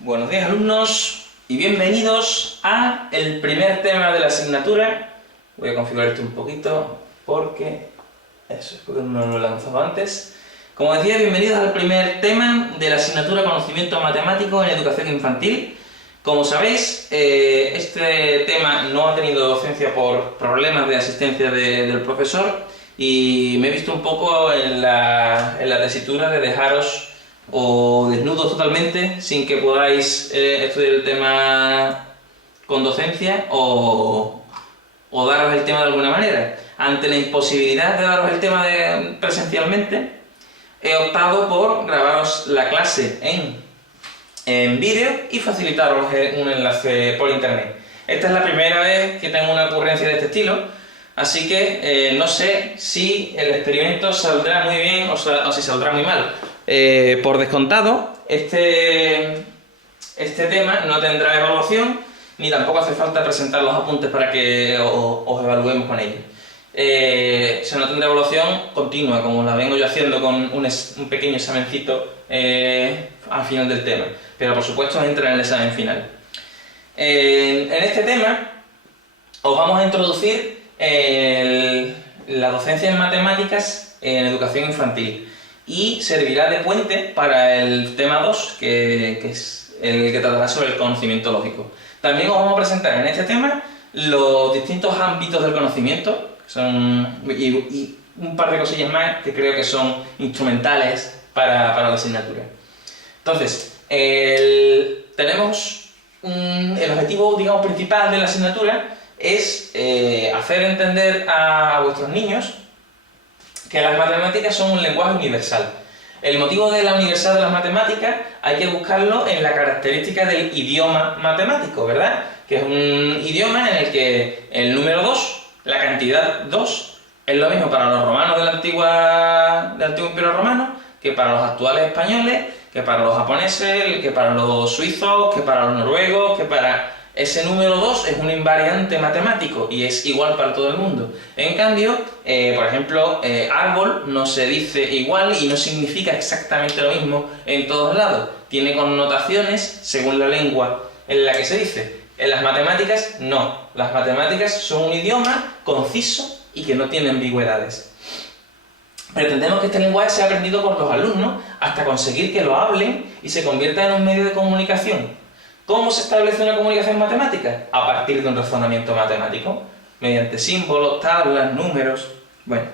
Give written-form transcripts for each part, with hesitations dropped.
Buenos días, alumnos, y bienvenidos a el primer tema de la asignatura. Voy a configurar esto un poquito porque no lo he lanzado antes. Como decía, bienvenidos al primer tema de la asignatura Conocimiento Matemático en Educación Infantil. Como sabéis, este tema no ha tenido docencia por problemas de asistencia del profesor y me he visto un poco en la tesitura de dejaros o desnudos totalmente sin que podáis estudiar el tema con docencia o daros el tema de alguna manera. Ante la imposibilidad de daros el tema presencialmente, he optado por grabaros la clase en vídeo y facilitaros un enlace por internet. Esta es la primera vez que tengo una ocurrencia de este estilo, así que no sé si el experimento saldrá muy bien o si saldrá muy mal. Por descontado, este tema no tendrá evaluación, ni tampoco hace falta presentar los apuntes para que os evaluemos con ellos. No tendrá evaluación continua, como la vengo yo haciendo con un pequeño examencito al final del tema, pero por supuesto entra en el examen final. En este tema os vamos a introducir la docencia en matemáticas en educación infantil y servirá de puente para el tema 2, que es el que tratará sobre el conocimiento lógico. También os vamos a presentar en este tema los distintos ámbitos del conocimiento, y un par de cosillas más que creo que son instrumentales para la asignatura. Entonces, tenemos el objetivo, digamos, principal de la asignatura es hacer entender a vuestros niños que las matemáticas son un lenguaje universal. El motivo de la universalidad de las matemáticas hay que buscarlo en la característica del idioma matemático, ¿verdad? Que es un idioma en el que el número 2, la cantidad 2, es lo mismo para los romanos del antiguo Imperio Romano que para los actuales españoles, que para los japoneses, que para los suizos, que para los noruegos, que para... Ese número 2 es un invariante matemático y es igual para todo el mundo. En cambio, por ejemplo, árbol no se dice igual y no significa exactamente lo mismo en todos lados. Tiene connotaciones según la lengua en la que se dice. En las matemáticas, no. Las matemáticas son un idioma conciso y que no tiene ambigüedades. Pretendemos que este lenguaje sea aprendido por los alumnos hasta conseguir que lo hablen y se convierta en un medio de comunicación. ¿Cómo se establece una comunicación matemática? A partir de un razonamiento matemático, mediante símbolos, tablas, números... Bueno,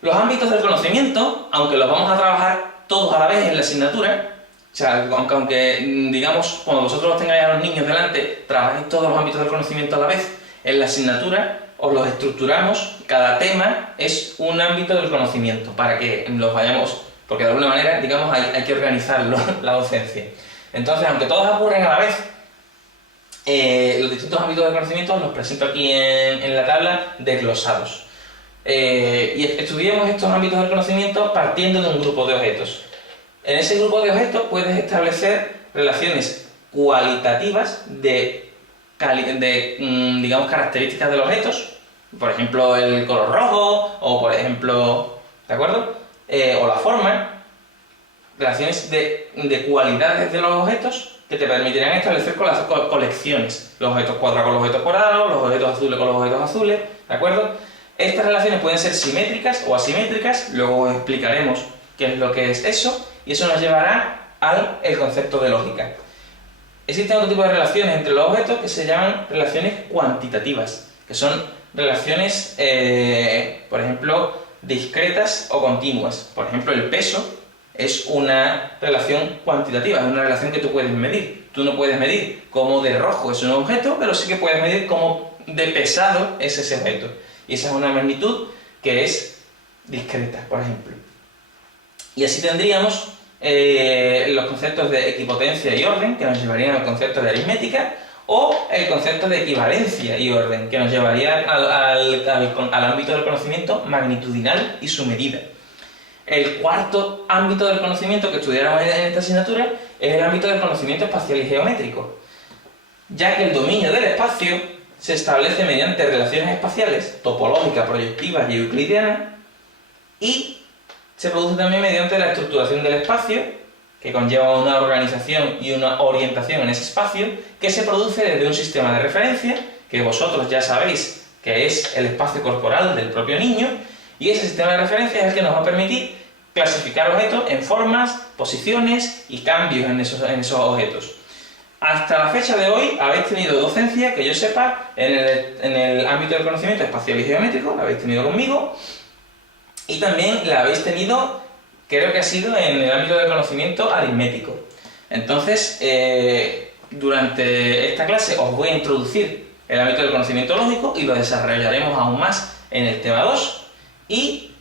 los ámbitos del conocimiento, aunque los vamos a trabajar todos a la vez en la asignatura, o sea, aunque digamos, cuando vosotros los tengáis a los niños delante, trabajéis todos los ámbitos del conocimiento a la vez, en la asignatura os los estructuramos, cada tema es un ámbito del conocimiento, para que los vayamos, porque de alguna manera, digamos, hay que organizarlo, la docencia. Entonces, aunque todos ocurren a la vez, los distintos ámbitos del conocimiento los presento aquí en la tabla desglosados. Y estudiemos estos ámbitos del conocimiento partiendo de un grupo de objetos. En ese grupo de objetos puedes establecer relaciones cualitativas digamos, características de los objetos. Por ejemplo, el color rojo, o por ejemplo, ¿de acuerdo? O la forma. Relaciones de cualidades de los objetos que te permitirán establecer colecciones. Los objetos cuadrados con los objetos cuadrados, los objetos azules con los objetos azules, ¿de acuerdo? Estas relaciones pueden ser simétricas o asimétricas, luego os explicaremos qué es lo que es eso, y eso nos llevará al concepto de lógica. Existen otro tipo de relaciones entre los objetos que se llaman relaciones cuantitativas, que son relaciones, por ejemplo, discretas o continuas. Por ejemplo, el peso es una relación cuantitativa, es una relación que tú puedes medir. Tú no puedes medir cómo de rojo es un objeto, pero sí que puedes medir cómo de pesado es ese objeto. Y esa es una magnitud que es discreta, por ejemplo. Y así tendríamos los conceptos de equipotencia y orden, que nos llevarían al concepto de aritmética, o el concepto de equivalencia y orden, que nos llevaría al ámbito del conocimiento magnitudinal y su medida. El cuarto ámbito del conocimiento que estudiáramos en esta asignatura es el ámbito del conocimiento espacial y geométrico, ya que el dominio del espacio se establece mediante relaciones espaciales, topológicas, proyectivas y euclidianas, y se produce también mediante la estructuración del espacio, que conlleva una organización y una orientación en ese espacio, que se produce desde un sistema de referencia, que vosotros ya sabéis que es el espacio corporal del propio niño, y ese sistema de referencia es el que nos va a permitir clasificar objetos en formas, posiciones y cambios en esos objetos. Hasta la fecha de hoy habéis tenido docencia, que yo sepa, en el ámbito del conocimiento espacial y geométrico, la habéis tenido conmigo, y también la habéis tenido, creo que ha sido en el ámbito del conocimiento aritmético. Entonces, durante esta clase os voy a introducir el ámbito del conocimiento lógico y lo desarrollaremos aún más en el tema 2 y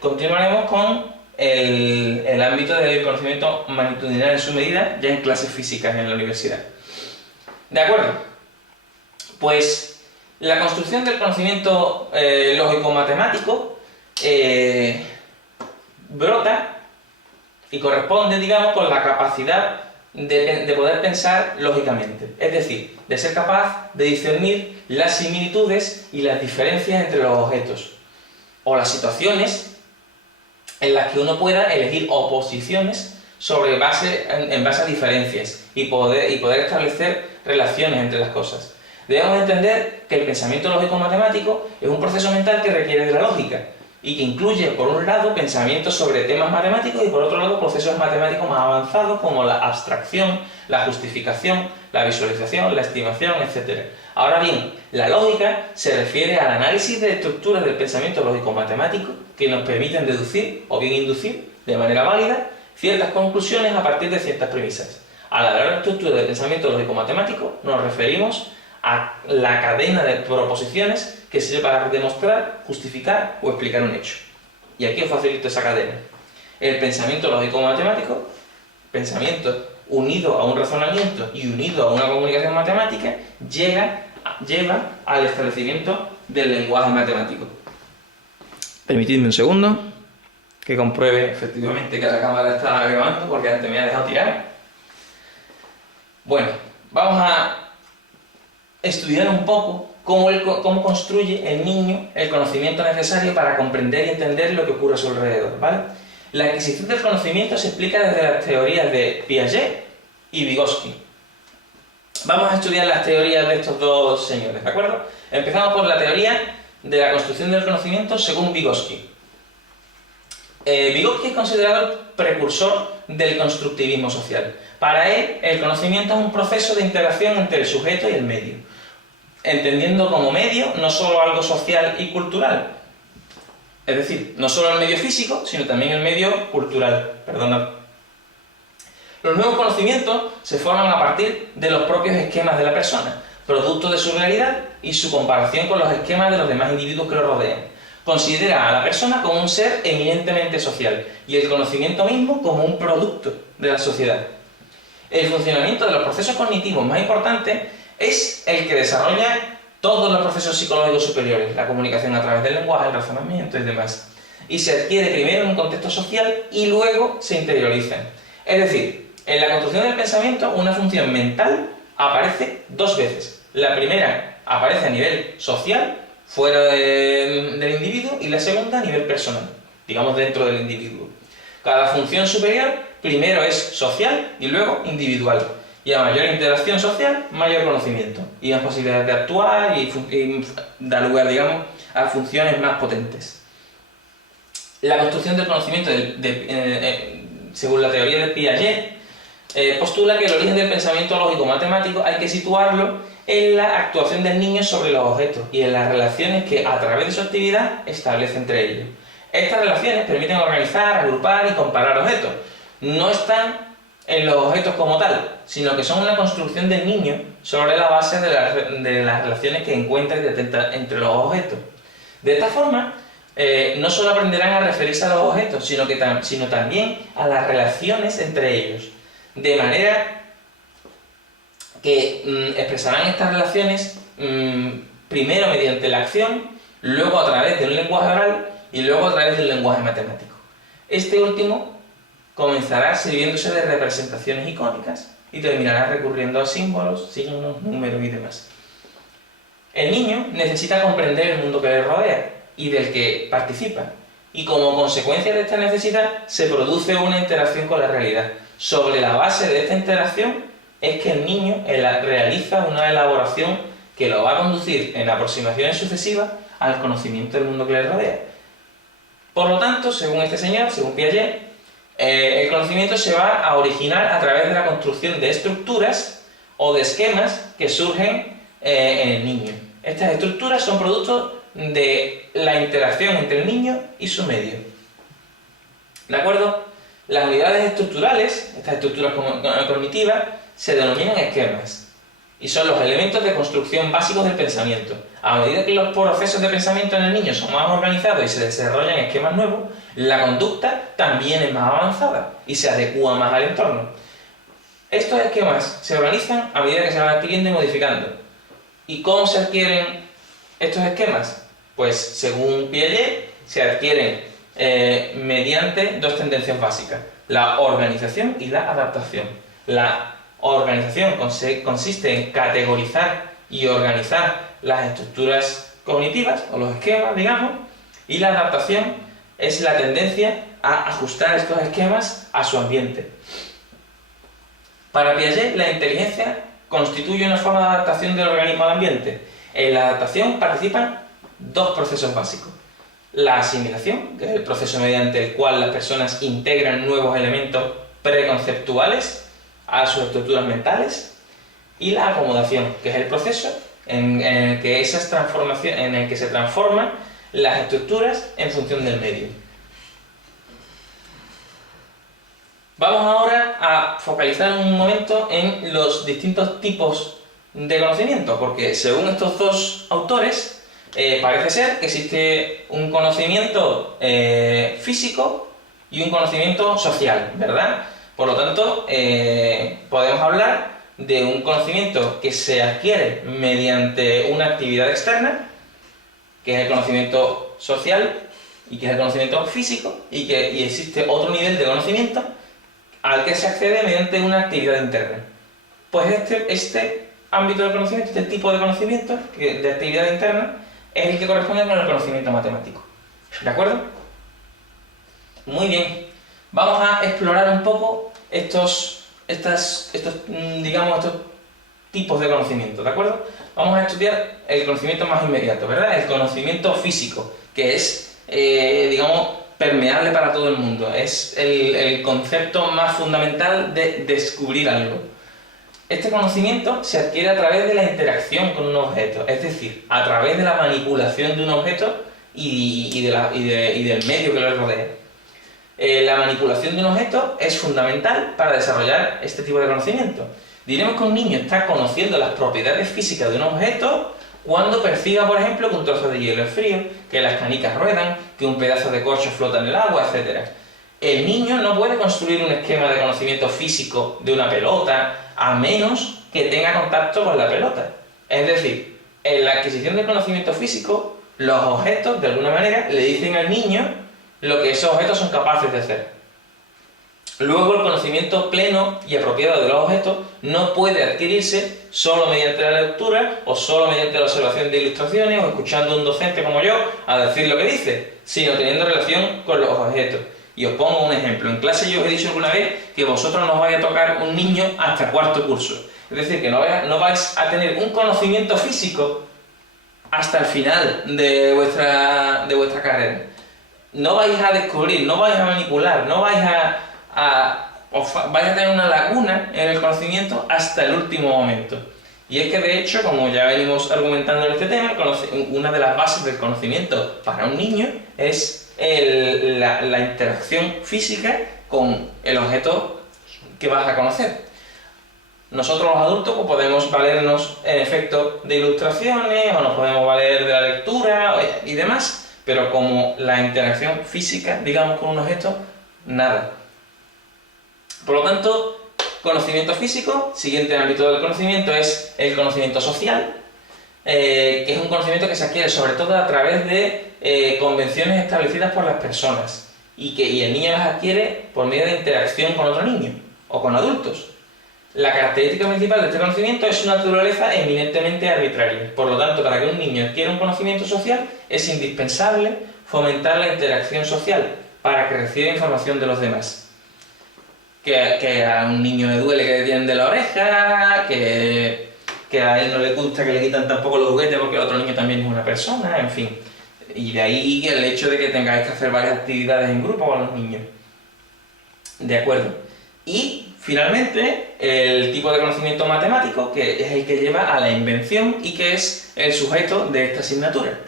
continuaremos con el ámbito del conocimiento magnitudinal en su medida ya en clases físicas en la universidad. ¿De acuerdo? Pues la construcción del conocimiento lógico-matemático brota y corresponde, digamos, con la capacidad de poder pensar lógicamente, es decir, de ser capaz de discernir las similitudes y las diferencias entre los objetos, o las situaciones en las que uno pueda elegir oposiciones en base a diferencias y poder establecer relaciones entre las cosas. Debemos entender que el pensamiento lógico-matemático es un proceso mental que requiere de la lógica y que incluye, por un lado, pensamientos sobre temas matemáticos y, por otro lado, procesos matemáticos más avanzados como la abstracción, la justificación, la visualización, la estimación, etc. Ahora bien, la lógica se refiere al análisis de estructuras del pensamiento lógico-matemático que nos permiten deducir o bien inducir de manera válida ciertas conclusiones a partir de ciertas premisas. Al hablar de estructura del pensamiento lógico-matemático nos referimos a la cadena de proposiciones que sirve para demostrar, justificar o explicar un hecho. Y aquí os facilito esa cadena. El pensamiento lógico-matemático, pensamiento unido a un razonamiento y unido a una comunicación matemática, lleva al establecimiento del lenguaje matemático. Permitidme un segundo que compruebe efectivamente que la cámara está grabando porque antes me ha dejado tirar. Bueno, vamos a estudiar un poco cómo construye el niño el conocimiento necesario para comprender y entender lo que ocurre a su alrededor, ¿vale? La adquisición del conocimiento se explica desde las teorías de Piaget y Vygotsky. Vamos a estudiar las teorías de estos dos señores, ¿de acuerdo? Empezamos por la teoría de la construcción del conocimiento según Vygotsky. Vygotsky es considerado el precursor del constructivismo social. Para él, el conocimiento es un proceso de interacción entre el sujeto y el medio, entendiendo como medio no solo algo social y cultural, es decir, no solo el medio físico, sino también el medio cultural. Perdonad. Los nuevos conocimientos se forman a partir de los propios esquemas de la persona, producto de su realidad y su comparación con los esquemas de los demás individuos que lo rodean. Considera a la persona como un ser eminentemente social y el conocimiento mismo como un producto de la sociedad. El funcionamiento de los procesos cognitivos más importantes es el que desarrolla todos los procesos psicológicos superiores, la comunicación a través del lenguaje, el razonamiento y demás. Y se adquiere primero en un contexto social y luego se interioriza. Es decir, en la construcción del pensamiento una función mental aparece dos veces. La primera aparece a nivel social, fuera del individuo, y la segunda a nivel personal, digamos dentro del individuo. Cada función superior primero es social y luego individual. Y a mayor interacción social, mayor conocimiento. Y más posibilidades de actuar y da lugar, digamos, a funciones más potentes. La construcción del conocimiento, según la teoría de Piaget, postula que el origen del pensamiento lógico-matemático hay que situarlo en la actuación del niño sobre los objetos y en las relaciones que, a través de su actividad, establece entre ellos. Estas relaciones permiten organizar, agrupar y comparar objetos. No están en los objetos como tal, sino que son una construcción del niño sobre la base de las relaciones que encuentra y detecta entre los objetos. De esta forma, no solo aprenderán a referirse a los objetos, sino también a las relaciones entre ellos, de manera que expresarán estas relaciones primero mediante la acción, luego a través de un lenguaje oral y luego a través del lenguaje matemático. Este último comenzará sirviéndose de representaciones icónicas y terminará recurriendo a símbolos, signos, números y demás. El niño necesita comprender el mundo que le rodea y del que participa, y como consecuencia de esta necesidad se produce una interacción con la realidad. Sobre la base de esta interacción es que el niño realiza una elaboración que lo va a conducir en aproximaciones sucesivas al conocimiento del mundo que le rodea. Por lo tanto, según este señor, según Piaget, el conocimiento se va a originar a través de la construcción de estructuras o de esquemas que surgen en el niño. Estas estructuras son producto de la interacción entre el niño y su medio. ¿De acuerdo? Las unidades estructurales, estas estructuras cognitivas, se denominan esquemas y son los elementos de construcción básicos del pensamiento. A medida que los procesos de pensamiento en el niño son más organizados y se desarrollan esquemas nuevos, la conducta también es más avanzada y se adecua más al entorno. Estos esquemas se organizan a medida que se van adquiriendo y modificando. ¿Y cómo se adquieren estos esquemas? Pues según Piaget, se adquieren mediante dos tendencias básicas: la organización y la adaptación. La organización consiste en categorizar y organizar las estructuras cognitivas, o los esquemas, digamos, y la adaptación es la tendencia a ajustar estos esquemas a su ambiente. Para Piaget, la inteligencia constituye una forma de adaptación del organismo al ambiente. En la adaptación participan dos procesos básicos: la asimilación, que es el proceso mediante el cual las personas integran nuevos elementos preconceptuales a sus estructuras mentales, y la acomodación, que es el proceso en el que se transforman las estructuras en función del medio. Vamos ahora a focalizar un momento en los distintos tipos de conocimiento, porque según estos dos autores, parece ser que existe un conocimiento físico y un conocimiento social, ¿verdad? Por lo tanto, podemos hablar de un conocimiento que se adquiere mediante una actividad externa, que es el conocimiento social, y que es el conocimiento físico, y existe otro nivel de conocimiento al que se accede mediante una actividad interna. Pues este ámbito del conocimiento, este tipo de conocimiento de actividad interna, es el que corresponde con el conocimiento matemático. ¿De acuerdo? Muy bien. Vamos a explorar un poco estos tipos de conocimiento, ¿de acuerdo? Vamos a estudiar el conocimiento más inmediato, ¿verdad? El conocimiento físico, que es, permeable para todo el mundo. Es el concepto más fundamental de descubrir algo. Este conocimiento se adquiere a través de la interacción con un objeto, es decir, a través de la manipulación de un objeto y del medio que lo rodea. La manipulación de un objeto es fundamental para desarrollar este tipo de conocimiento. Diremos que un niño está conociendo las propiedades físicas de un objeto cuando perciba, por ejemplo, que un trozo de hielo es frío, que las canicas ruedan, que un pedazo de corcho flota en el agua, etc. El niño no puede construir un esquema de conocimiento físico de una pelota a menos que tenga contacto con la pelota. Es decir, en la adquisición del conocimiento físico, los objetos, de alguna manera, le dicen al niño lo que esos objetos son capaces de hacer. Luego, el conocimiento pleno y apropiado de los objetos no puede adquirirse solo mediante la lectura o solo mediante la observación de ilustraciones o escuchando a un docente como yo a decir lo que dice, sino teniendo relación con los objetos. Y os pongo un ejemplo. En clase yo os he dicho alguna vez que vosotros no vais a tocar un niño hasta cuarto curso. Es decir, que no vais a tener un conocimiento físico hasta el final de vuestra carrera. No vais a descubrir, no vais a manipular, no vais vais a tener una laguna en el conocimiento hasta el último momento. Y es que de hecho, como ya venimos argumentando en este tema, una de las bases del conocimiento para un niño es la interacción física con el objeto que vas a conocer. Nosotros los adultos pues, podemos valernos en efecto de ilustraciones o nos podemos valer de la lectura y demás, pero como la interacción física, digamos, con un objeto, nada. Por lo tanto, conocimiento físico, siguiente ámbito del conocimiento es el conocimiento social, que es un conocimiento que se adquiere sobre todo a través de convenciones establecidas por las personas y el niño las adquiere por medio de interacción con otro niño o con adultos. La característica principal de este conocimiento es su naturaleza eminentemente arbitraria. Por lo tanto, para que un niño adquiera un conocimiento social es indispensable fomentar la interacción social para que reciba información de los demás. Que a un niño le duele que le tienen de la oreja, que a él no le gusta que le quitan tampoco los juguetes porque el otro niño también es una persona, en fin. Y de ahí el hecho de que tengáis que hacer varias actividades en grupo con los niños. De acuerdo. Y finalmente, el tipo de conocimiento matemático, que es el que lleva a la invención y que es el sujeto de esta asignatura.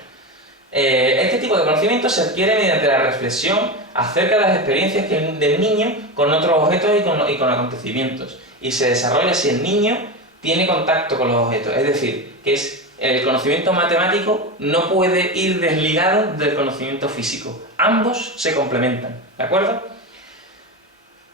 Este tipo de conocimiento se adquiere mediante la reflexión acerca de las experiencias del niño con otros objetos y con acontecimientos. Y se desarrolla si el niño tiene contacto con los objetos. Es decir, que el conocimiento matemático no puede ir desligado del conocimiento físico. Ambos se complementan, ¿de acuerdo?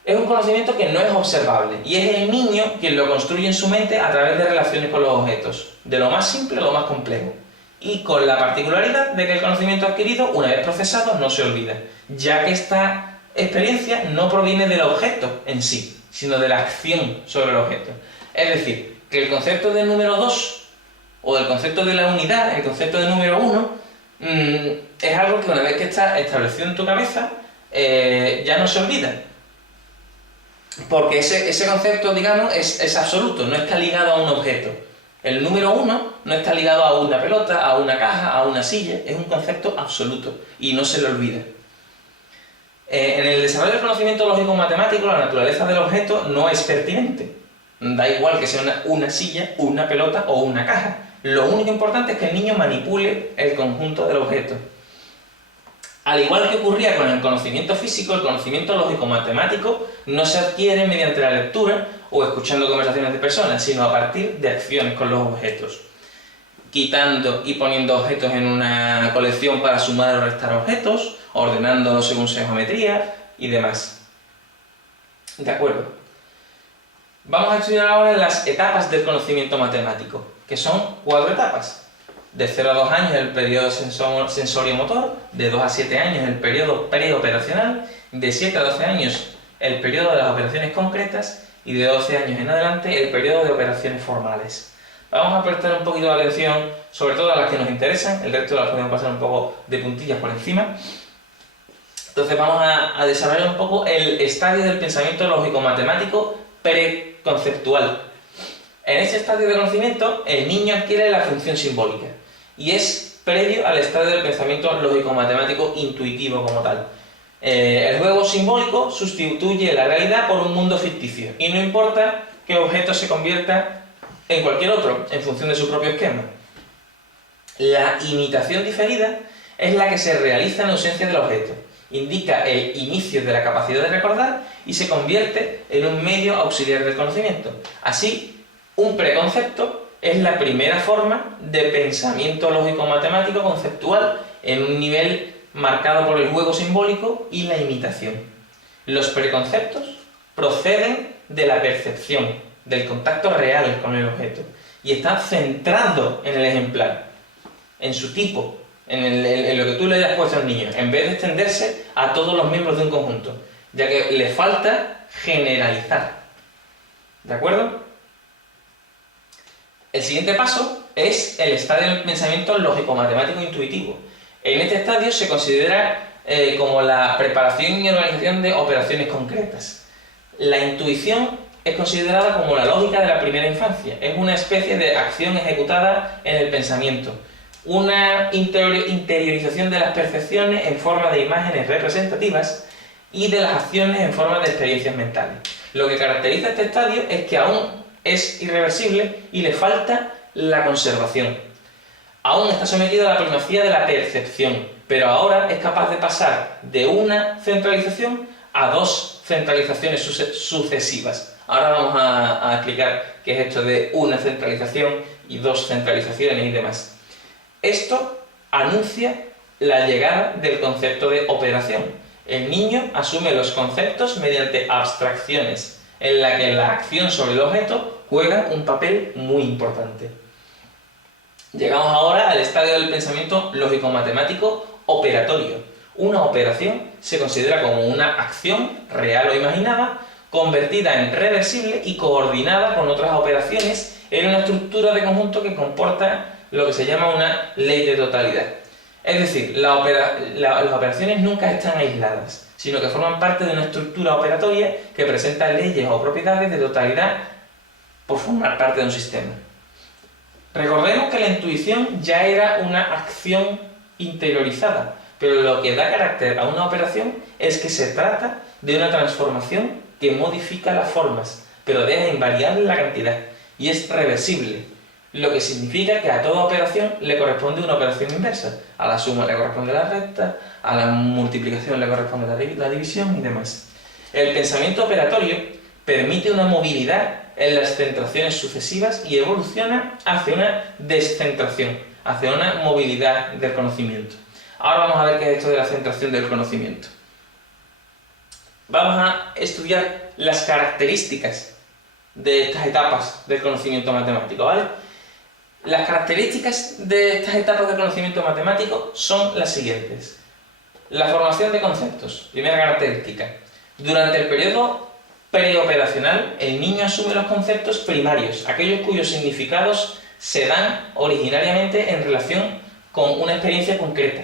Es un conocimiento que no es observable y es el niño quien lo construye en su mente a través de relaciones con los objetos, de lo más simple a lo más complejo. Y con la particularidad de que el conocimiento adquirido, una vez procesado, no se olvida, ya que esta experiencia no proviene del objeto en sí, sino de la acción sobre el objeto. Es decir, que el concepto del número 2 o el concepto de la unidad, el concepto del número 1, es algo que una vez que está establecido en tu cabeza, ya no se olvida. Porque ese concepto, digamos, es absoluto, no está ligado a un objeto. El número 1 no está ligado a una pelota, a una caja, a una silla, es un concepto absoluto y no se le olvida. En el desarrollo del conocimiento lógico-matemático, la naturaleza del objeto no es pertinente. Da igual que sea una silla, una pelota o una caja. Lo único importante es que el niño manipule el conjunto del objeto. Al igual que ocurría con el conocimiento físico, el conocimiento lógico-matemático no se adquiere mediante la lectura o escuchando conversaciones de personas, sino a partir de acciones con los objetos. Quitando y poniendo objetos en una colección para sumar o restar objetos, ordenándolos según su geometría y demás. ¿De acuerdo? Vamos a estudiar ahora las etapas del conocimiento matemático, que son 4 etapas. De 0 a 2 años el periodo sensorio-motor, de 2 a 7 años el periodo preoperacional, de 7 a 12 años el periodo de las operaciones concretas y de 12 años en adelante el periodo de operaciones formales. Vamos a prestar un poquito de atención, sobre todo a las que nos interesan, el resto las podemos pasar un poco de puntillas por encima. Entonces vamos a desarrollar un poco el estadio del pensamiento lógico-matemático preconceptual. En este estadio de conocimiento, el niño adquiere la función simbólica y es previo al estadio del pensamiento lógico-matemático intuitivo como tal. El juego simbólico sustituye la realidad por un mundo ficticio y no importa qué objeto se convierta en cualquier otro, en función de su propio esquema. La imitación diferida es la que se realiza en ausencia del objeto. Indica el inicio de la capacidad de recordar y se convierte en un medio auxiliar del conocimiento. Así, un preconcepto es la primera forma de pensamiento lógico-matemático conceptual en un nivel marcado por el juego simbólico y la imitación. Los preconceptos proceden de la percepción, del contacto real con el objeto y están centrados en el ejemplar, en su tipo, en lo que tú le hayas puesto al niño, en vez de extenderse a todos los miembros de un conjunto, ya que le falta generalizar. ¿De acuerdo? El siguiente paso es el estadio del pensamiento lógico-matemático intuitivo. En este estadio se considera como la preparación y organización de operaciones concretas. La intuición es considerada como la lógica de la primera infancia. Es una especie de acción ejecutada en el pensamiento. Una interiorización de las percepciones en forma de imágenes representativas y de las acciones en forma de experiencias mentales. Lo que caracteriza este estadio es que aún es irreversible y le falta la conservación. Aún está sometido a la primacía de la percepción, pero ahora es capaz de pasar de una centralización a 2 centralizaciones sucesivas. Ahora vamos a explicar qué es esto de una centralización y 2 centralizaciones y demás. Esto anuncia la llegada del concepto de operación. El niño asume los conceptos mediante abstracciones, en la que la acción sobre el objeto juega un papel muy importante. Llegamos ahora al estadio del pensamiento lógico-matemático operatorio. Una operación se considera como una acción, real o imaginada, convertida en reversible y coordinada con otras operaciones en una estructura de conjunto que comporta lo que se llama una ley de totalidad. Es decir, las operaciones nunca están aisladas, sino que forman parte de una estructura operatoria que presenta leyes o propiedades de totalidad por formar parte de un sistema. Recordemos que la intuición ya era una acción interiorizada, pero lo que da carácter a una operación es que se trata de una transformación que modifica las formas, pero deja invariable la cantidad, y es reversible, lo que significa que a toda operación le corresponde una operación inversa. A la suma le corresponde la resta, a la multiplicación le corresponde la división y demás. El pensamiento operatorio permite una movilidad en las centraciones sucesivas y evoluciona hacia una descentración, hacia una movilidad del conocimiento. Ahora vamos a ver qué es esto de la centración del conocimiento. Vamos a estudiar las características de estas etapas del conocimiento matemático, ¿vale? Las características de estas etapas del conocimiento matemático son las siguientes. La formación de conceptos, primera característica. Durante el periodo preoperacional, el niño asume los conceptos primarios, aquellos cuyos significados se dan originariamente en relación con una experiencia concreta,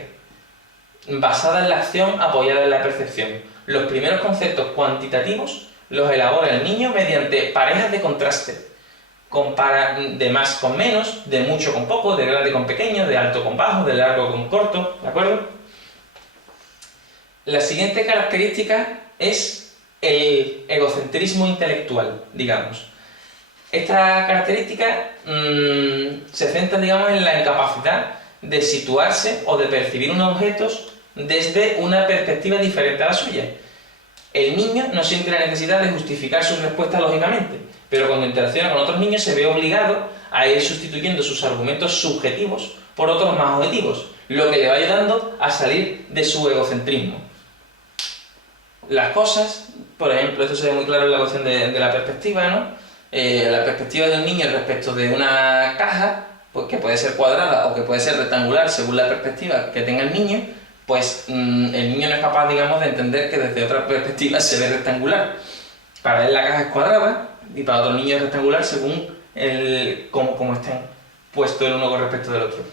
basada en la acción apoyada en la percepción. Los primeros conceptos cuantitativos los elabora el niño mediante parejas de contraste. Compara de más con menos, de mucho con poco, de grande con pequeño, de alto con bajo, de largo con corto, ¿de acuerdo? La siguiente característica es el egocentrismo intelectual, digamos. Esta característica se centra, digamos, en la incapacidad de situarse o de percibir unos objetos desde una perspectiva diferente a la suya. El niño no siente la necesidad de justificar sus respuestas lógicamente, pero cuando interacciona con otros niños se ve obligado a ir sustituyendo sus argumentos subjetivos por otros más objetivos, lo que le va ayudando a salir de su egocentrismo. Las cosas, por ejemplo, esto se ve muy claro en la cuestión de la perspectiva, ¿no? La perspectiva de un niño respecto de una caja, pues que puede ser cuadrada o que puede ser rectangular según la perspectiva que tenga el niño, pues el niño no es capaz, digamos, de entender que desde otra perspectiva se ve rectangular. Para él la caja es cuadrada y para otro niño es rectangular según cómo estén puestos el uno con respecto del otro.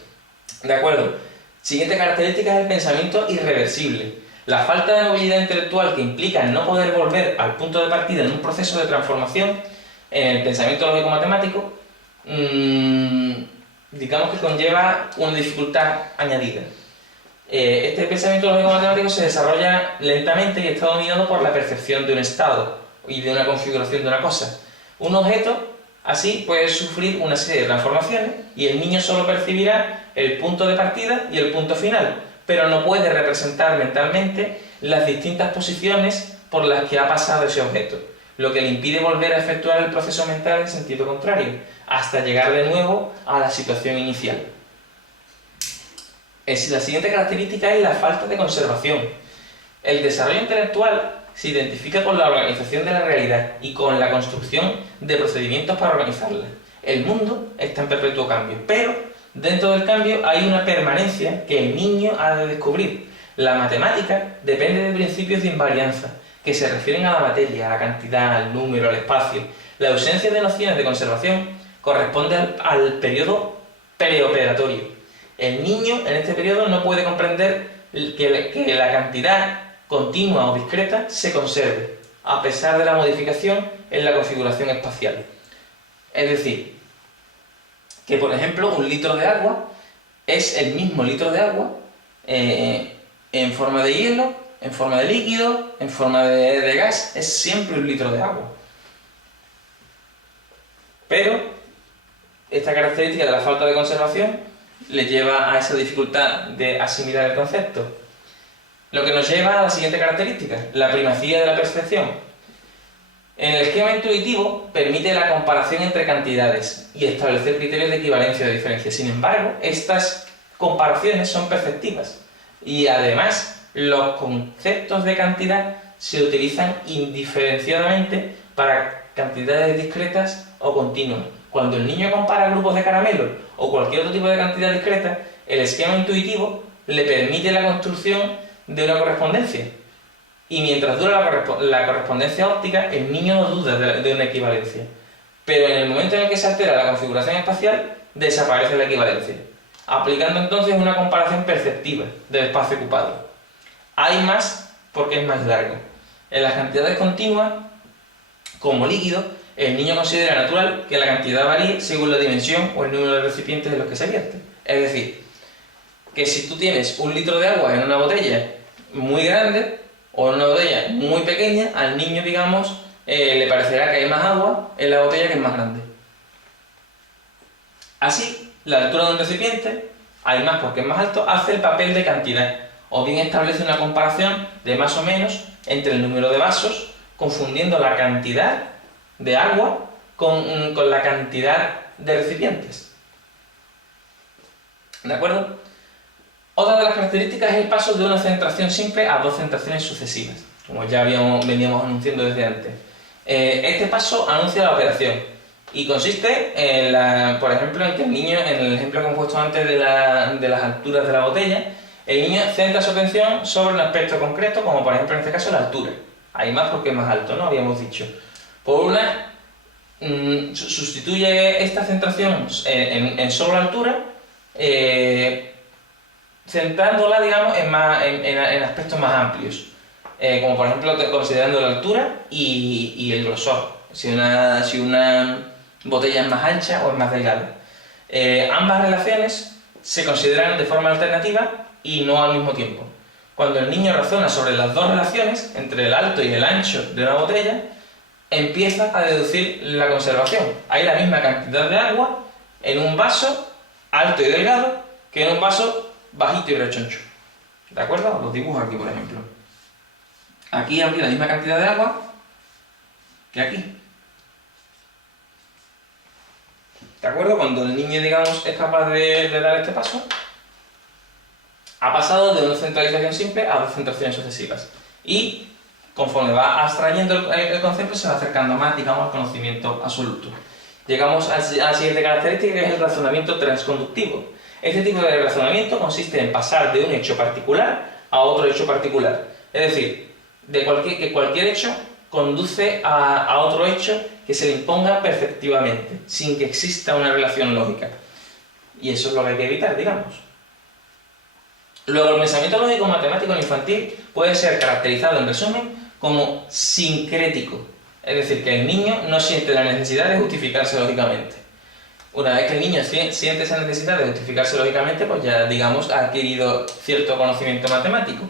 ¿De acuerdo? Siguiente característica es el pensamiento irreversible. La falta de movilidad intelectual que implica no poder volver al punto de partida en un proceso de transformación en el pensamiento lógico-matemático, digamos que conlleva una dificultad añadida. Este pensamiento lógico-matemático se desarrolla lentamente y está dominado por la percepción de un estado y de una configuración de una cosa. Un objeto, así, puede sufrir una serie de transformaciones y el niño solo percibirá el punto de partida y el punto final, pero no puede representar mentalmente las distintas posiciones por las que ha pasado ese objeto, lo que le impide volver a efectuar el proceso mental en sentido contrario, hasta llegar de nuevo a la situación inicial. La siguiente característica es la falta de conservación. El desarrollo intelectual se identifica con la organización de la realidad y con la construcción de procedimientos para organizarla. El mundo está en perpetuo cambio, pero dentro del cambio hay una permanencia que el niño ha de descubrir. La matemática depende de principios de invarianza, que se refieren a la materia, a la cantidad, al número, al espacio. La ausencia de nociones de conservación corresponde al periodo preoperatorio. El niño en este periodo no puede comprender que la cantidad continua o discreta se conserve, a pesar de la modificación en la configuración espacial. Es decir, que por ejemplo un litro de agua es el mismo litro de agua en forma de hielo, en forma de líquido, en forma de gas, es siempre un litro de agua. Pero esta característica de la falta de conservación le lleva a esa dificultad de asimilar el concepto. Lo que nos lleva a la siguiente característica, la primacía de la percepción. En el esquema intuitivo permite la comparación entre cantidades y establecer criterios de equivalencia o de diferencia. Sin embargo, estas comparaciones son perceptivas y además los conceptos de cantidad se utilizan indiferenciadamente para cantidades discretas o continuas. Cuando el niño compara grupos de caramelos o cualquier otro tipo de cantidad discreta, el esquema intuitivo le permite la construcción de una correspondencia. Y mientras dura la correspondencia óptica, el niño no duda de una equivalencia. Pero en el momento en el que se altera la configuración espacial, desaparece la equivalencia. aplicando entonces una comparación perceptiva del espacio ocupado. Hay más porque es más largo. En las cantidades continuas, como líquido, el niño considera natural que la cantidad varíe según la dimensión o el número de recipientes en los que se vierte. Es decir, que si tú tienes 1 litro de agua en una botella muy grande o en una botella muy pequeña, al niño, digamos, le parecerá que hay más agua en la botella que es más grande. Así, la altura de un recipiente, hay más porque es más alto, hace el papel de cantidad, o bien establece una comparación de más o menos entre el número de vasos, confundiendo la cantidad de agua con la cantidad de recipientes. ¿De acuerdo? Otra de las características es el paso de una centración simple a 2 centraciones sucesivas, como ya veníamos anunciando desde antes. Este paso anuncia la operación y consiste, por ejemplo, en que el niño, en el ejemplo que hemos puesto antes de las alturas de la botella, el niño centra su atención sobre un aspecto concreto, como por ejemplo en este caso la altura. Hay más porque es más alto, ¿no? Habíamos dicho. Por una, sustituye esta centración en solo la altura, centrándola, digamos, en aspectos más amplios, como por ejemplo considerando la altura y el grosor, si una botella es más ancha o es más delgada. Ambas relaciones se consideran de forma alternativa y no al mismo tiempo. Cuando el niño razona sobre las dos relaciones, entre el alto y el ancho de una botella, empieza a deducir la conservación. Hay la misma cantidad de agua en un vaso alto y delgado que en un vaso bajito y rechoncho. ¿De acuerdo? Los dibujo aquí, por ejemplo. Aquí habría la misma cantidad de agua que aquí. ¿De acuerdo? Cuando el niño, digamos, es capaz de dar este paso, ha pasado de una centralización simple a 2 centraciones sucesivas. Y conforme va abstrayendo el concepto, se va acercando más, digamos, al conocimiento absoluto. Llegamos a la siguiente característica, que es el razonamiento transconductivo. Este tipo de razonamiento consiste en pasar de un hecho particular a otro hecho particular. Es decir, que cualquier hecho conduce a otro hecho que se le imponga perceptivamente, sin que exista una relación lógica. Y eso es lo que hay que evitar, digamos. Luego, el pensamiento lógico matemático en infantil puede ser caracterizado, en resumen, como sincrético. Es decir, que el niño no siente la necesidad de justificarse lógicamente. Una vez que el niño siente esa necesidad de justificarse lógicamente, pues ya, digamos, ha adquirido cierto conocimiento matemático.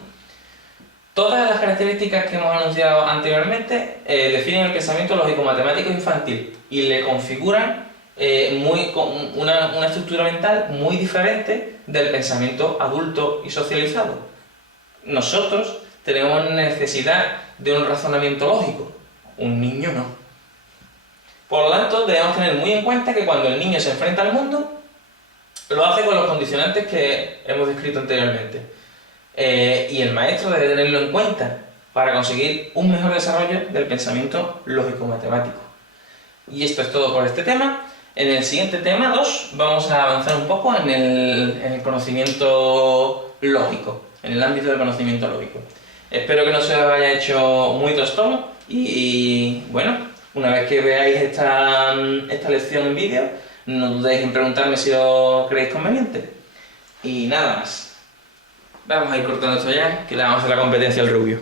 Todas las características que hemos anunciado anteriormente definen el pensamiento lógico-matemático infantil y le configuran una estructura mental muy diferente del pensamiento adulto y socializado. Nosotros tenemos necesidad de un razonamiento lógico, un niño no. Por lo tanto, debemos tener muy en cuenta que cuando el niño se enfrenta al mundo, lo hace con los condicionantes que hemos descrito anteriormente. Y el maestro debe tenerlo en cuenta para conseguir un mejor desarrollo del pensamiento lógico-matemático. Y esto es todo por este tema. En el siguiente tema 2 vamos a avanzar un poco en el conocimiento lógico, en el ámbito del conocimiento lógico. Espero que no se os haya hecho muy tostón y bueno, una vez que veáis esta lección en vídeo, no dudéis en preguntarme si lo creéis conveniente. Y nada más. Vamos a ir cortando esto ya, que le vamos a hacer la competencia al rubio.